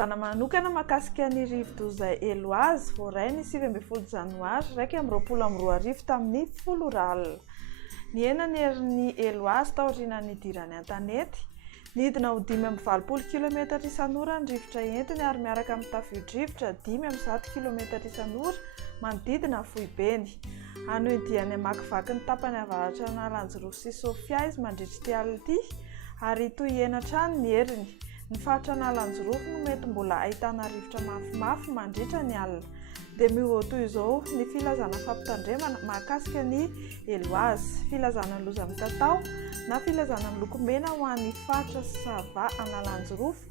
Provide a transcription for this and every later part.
Fanomezana manokana mahakasika ny rivo-doza Eloazy voaray ny 7 janoary 2022 tamin'ny 10 ralina. Ny enany herin'ny Eloazy taorian'ny idirany an-tanety. Nidina ho 520 km isan'ora ny rivotra entiny ary miaraka amin'ny tafio-drivotra 510 km isan'ora manodidina Foibeny. Anohidiany amakivaky ny tapany avaratra Nalanjorofo sy Sofia izy mandritra ty alina ity ary toy enatra ny heriny. Ny faritra Nalanjorofo no mety mbola ahitana rivotra mafimafy mandritra ny alina. Dia mihotoy izao ny filazana fampitandremana mahakasika ny Eloazy, filazana loza mitatao na filazana miloko mena ho an'ny faritra Sava Analanjorofo,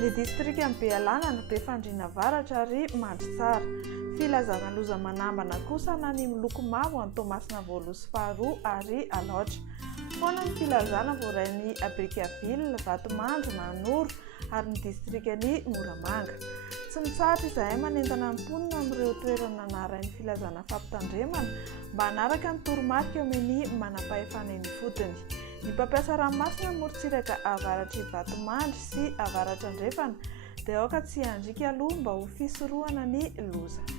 ny distrika Bealana ny Befandriana Avaratra ary Mandritsara. Filazana loza manambana kosa na ny miloko mavo an'ny Toamasina Voalohany sy Faharoa ary Alaotra. Foana ny filazana voarain'ny Abrikaville, Vatomandry, Manoro ary ny distrikany Moramanga. Tsy mitsahatra izahay manentana ny mponina amin'ireo toerana narain'ny filazana fampitandremana mba hanaraka ny toromarika omeny manam-pahefana eny fotony. Ny mpampiasa ranomasina morontsiraka avaratry Vatomandry sy avaratra Andrefana dia aoka tsy handrika aloha mba ho fisorohana ny loza.